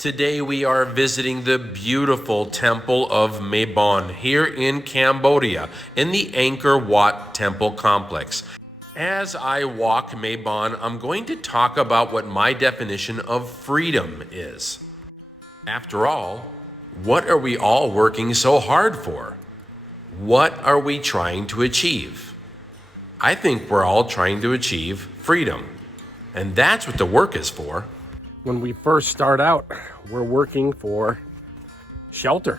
Today we are visiting the beautiful Temple of Mebon here in Cambodia in the Angkor Wat Temple Complex. As I walk Mebon, I'm going to talk about what my definition of freedom is. After all, what are we all working so hard for? What are we trying to achieve? I think we're all trying to achieve freedom, and that's what the work is for. When we first start out, we're working for shelter.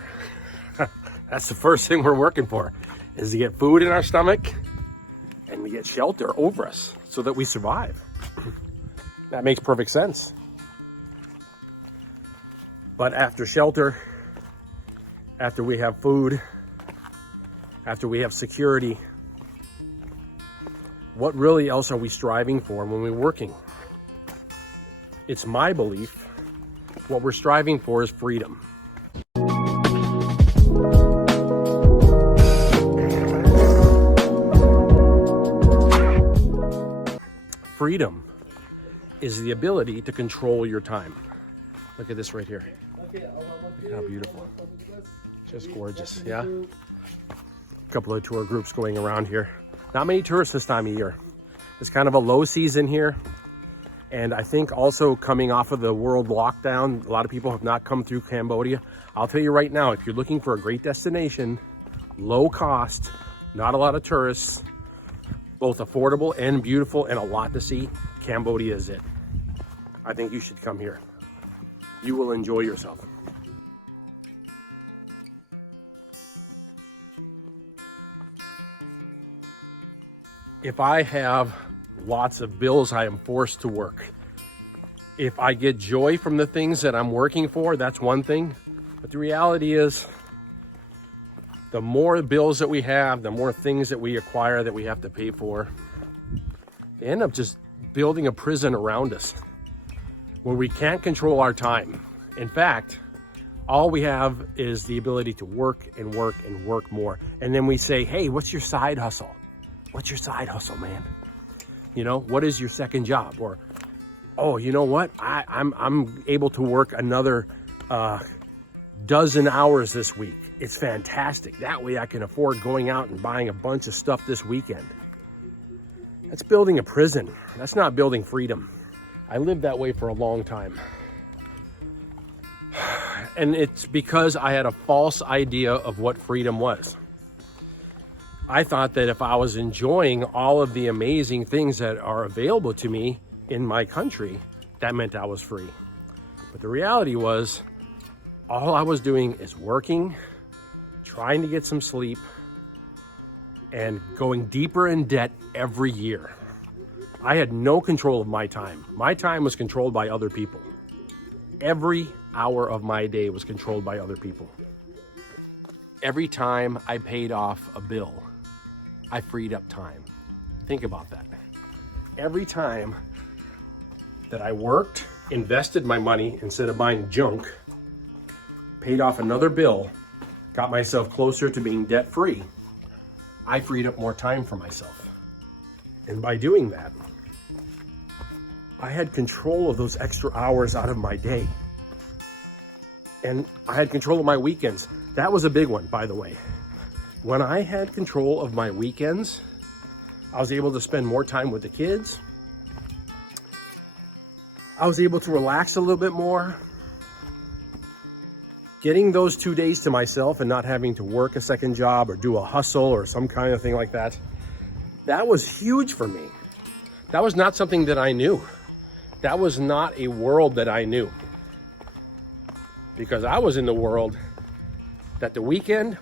That's the first thing we're working for, is to get food in our stomach and to get shelter over us so that we survive. That makes perfect sense. But after shelter, after we have food, after we have security, what really else are we striving for when we're working? It's my belief, what we're striving for is freedom. Freedom is the ability to control your time. Look at this right here. Look how beautiful. Just gorgeous, yeah? A couple of tour groups going around here. Not many tourists this time of year. It's kind of a low season here. And I think also coming off of the world lockdown, a lot of people have not come through Cambodia. I'll tell you right now, if you're looking for a great destination, low cost, not a lot of tourists, both affordable and beautiful and a lot to see, Cambodia is it. I think you should come here. You will enjoy yourself. If I have lots of bills, I am forced to work. If I get joy from the things that I'm working for, that's one thing. But the reality is, the more bills that we have, the more things that we acquire that we have to pay for, they end up just building a prison around us where we can't control our time. In fact, all we have is the ability to work and work and work more. And then we say, hey, what's your side hustle? What's your side hustle, man? You know, what is your second job? Or, oh, you know what? I'm able to work another dozen hours this week. It's fantastic. That way I can afford going out and buying a bunch of stuff this weekend. That's building a prison. That's not building freedom. I lived that way for a long time. And it's because I had a false idea of what freedom was. I thought that if I was enjoying all of the amazing things that are available to me in my country, that meant I was free. But the reality was, all I was doing is working, trying to get some sleep, and going deeper in debt every year. I had no control of my time. My time was controlled by other people. Every hour of my day was controlled by other people. Every time I paid off a bill, I freed up time. Think about that. Every time that I worked, invested my money instead of buying junk, paid off another bill, got myself closer to being debt-free, I freed up more time for myself. And by doing that, I had control of those extra hours out of my day. And I had control of my weekends. That was a big one, by the way. When I had control of my weekends, I was able to spend more time with the kids. I was able to relax a little bit more. Getting those 2 days to myself and not having to work a second job or do a hustle or some kind of thing like that, that was huge for me. That was not something that I knew. That was not a world that I knew. Because I was in the world that the weekend,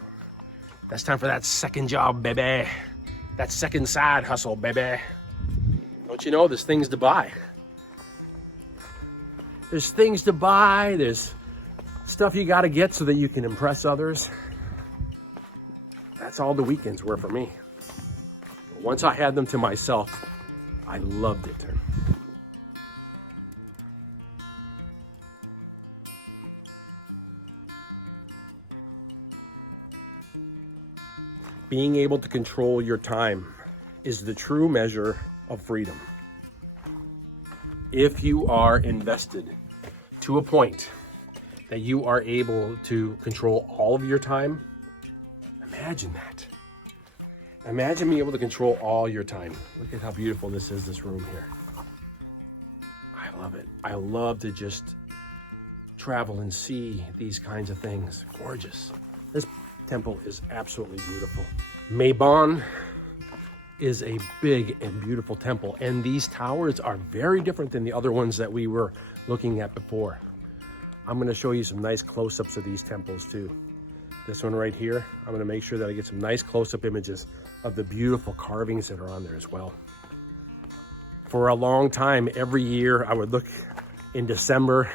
that's time for that second job, baby. That second side hustle, baby. Don't you know, there's things to buy. There's things to buy. There's stuff you got to get so that you can impress others. That's all the weekends were for me. Once I had them to myself, I loved it. Being able to control your time is the true measure of freedom. If you are invested to a point that you are able to control all of your time. Imagine that. Imagine being able to control all your time. Look at how beautiful this is, this room here. I love it. I love to just travel and see these kinds of things. Gorgeous. This temple is absolutely beautiful. Mebon is a big and beautiful temple, and these towers are very different than the other ones that we were looking at before. I'm going to show you some nice close-ups of these temples too. This one right here, I'm going to make sure that I get some nice close-up images of the beautiful carvings that are on there as well. For a long time, every year I would look in December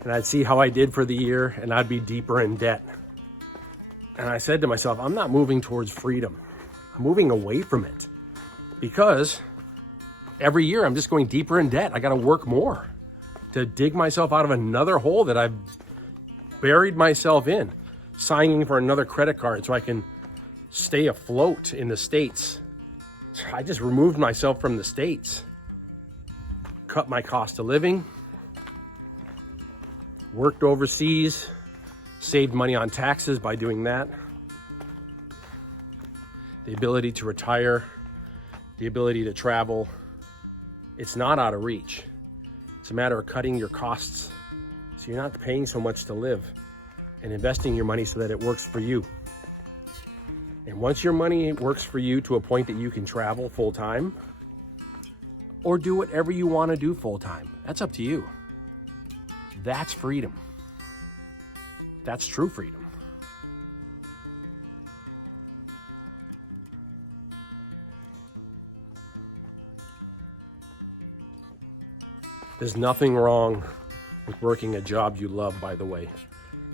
and I'd see how I did for the year, and I'd be deeper in debt. And I said to myself, I'm not moving towards freedom. I'm moving away from it, because every year I'm just going deeper in debt. I got to work more to dig myself out of another hole that I've buried myself in, signing for another credit card so I can stay afloat in the States. I just removed myself from the States, cut my cost of living, worked overseas, saved money on taxes by doing that. The ability to retire, the ability to travel, it's not out of reach. It's a matter of cutting your costs so you're not paying so much to live, and investing your money so that it works for you. And once your money works for you to a point that you can travel full time or do whatever you want to do full time, that's up to you. That's freedom. That's true freedom. There's nothing wrong with working a job you love, by the way.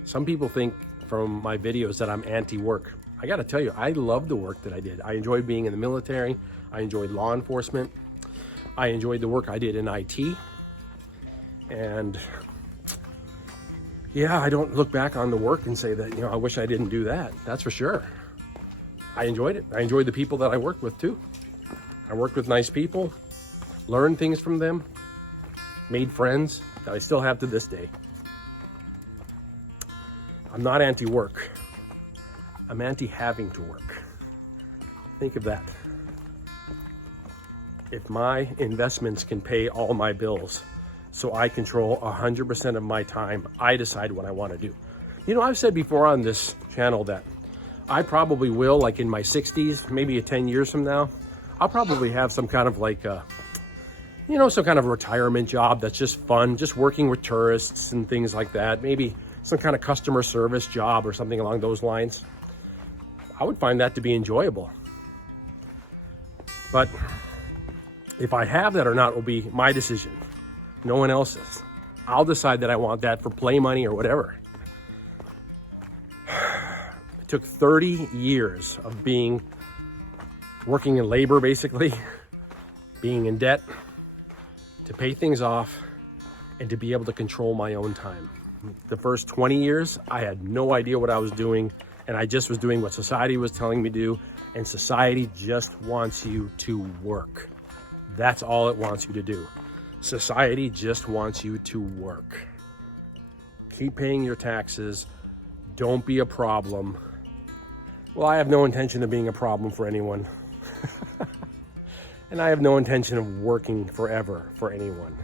Some people think from my videos that I'm anti-work. I gotta tell you, I love the work that I did. I enjoyed being in the military. I enjoyed law enforcement. I enjoyed the work I did in IT. And yeah, I don't look back on the work and say that, I wish I didn't do that. That's for sure. I enjoyed it. I enjoyed the people that I worked with too. I worked with nice people, learned things from them, made friends that I still have to this day. I'm not anti-work. I'm anti-having to work. Think of that. If my investments can pay all my bills, so I control 100% of my time, I decide what I want to do. I've said before on this channel that I probably will, like in my 60s, maybe 10 years from now, I'll probably have some kind of some kind of retirement job that's just fun, just working with tourists and things like that. Maybe some kind of customer service job or something along those lines. I would find that to be enjoyable. But if I have that or not will be my decision, no one else's. I'll decide that I want that for play money or whatever. It took 30 years of working in labor, basically, being in debt, to pay things off and to be able to control my own time. The first 20 years, I had no idea what I was doing, and I just was doing what society was telling me to do, and society just wants you to work. That's all it wants you to do. Society just wants you to work. Keep paying your taxes. Don't be a problem. Well, I have no intention of being a problem for anyone. And I have no intention of working forever for anyone.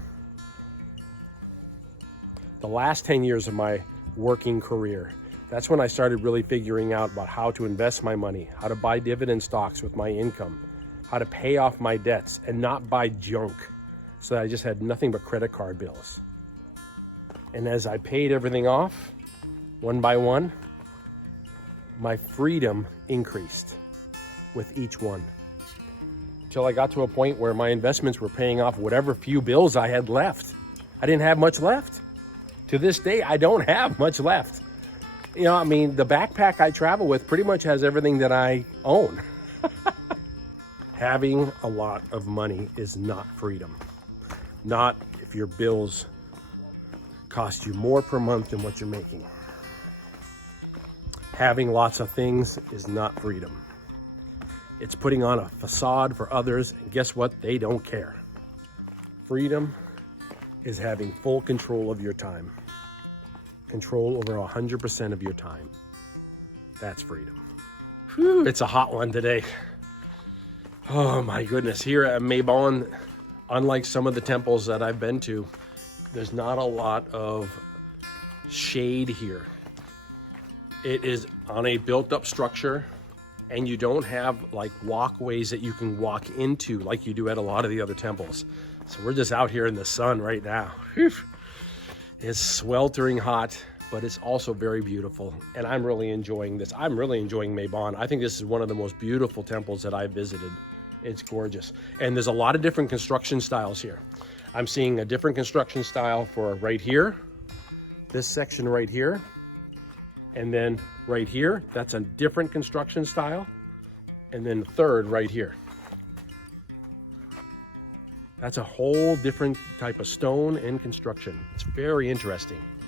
The last 10 years of my working career, that's when I started really figuring out about how to invest my money, how to buy dividend stocks with my income, how to pay off my debts and not buy junk so that I just had nothing but credit card bills. And as I paid everything off, one by one, my freedom increased with each one. Until I got to a point where my investments were paying off whatever few bills I had left. I didn't have much left. To this day, I don't have much left. The backpack I travel with pretty much has everything that I own. Having a lot of money is not freedom. Not if your bills cost you more per month than what you're making. Having lots of things is not freedom. It's putting on a facade for others, and guess what? They don't care. Freedom is having full control of your time. control over 100% of your time. That's freedom. Whew, it's a hot one today. Oh my goodness, here at Mebon, unlike some of the temples that I've been to, there's not a lot of shade here. It is on a built-up structure, and you don't have like walkways that you can walk into like you do at a lot of the other temples. So we're just out here in the sun right now. Whew. It's sweltering hot, but it's also very beautiful, and I'm really enjoying this. I'm really enjoying Mebon. I think this is one of the most beautiful temples that I've visited. It's gorgeous, and there's a lot of different construction styles here. I'm seeing a different construction style for right here, this section right here, and then right here, that's a different construction style, and then third right here. That's a whole different type of stone and construction. It's very interesting.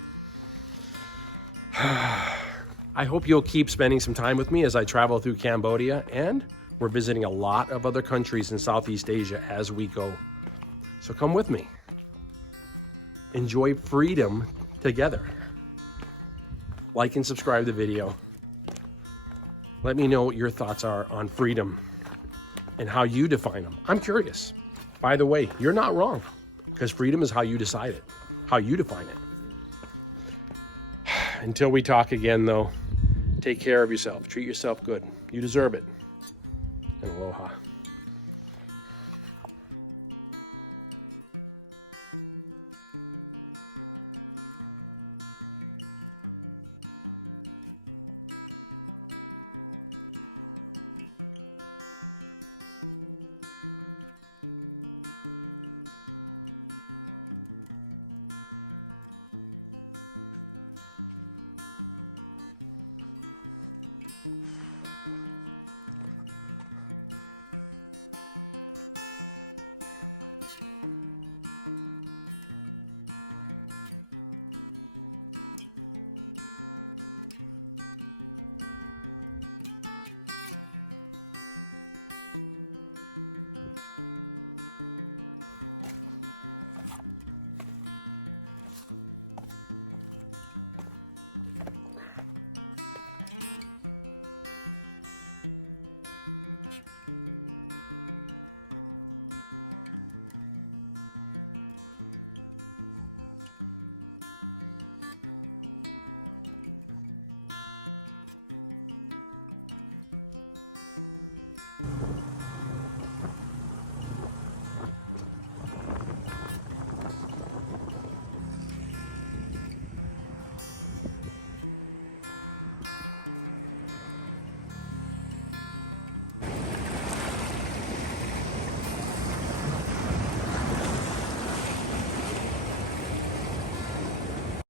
I hope you'll keep spending some time with me as I travel through Cambodia, and we're visiting a lot of other countries in Southeast Asia as we go. So come with me. Enjoy freedom together. Like and subscribe to the video. Let me know what your thoughts are on freedom and how you define them. I'm curious. By the way, you're not wrong, because freedom is how you decide it, how you define it. Until we talk again, though, take care of yourself. Treat yourself good. You deserve it.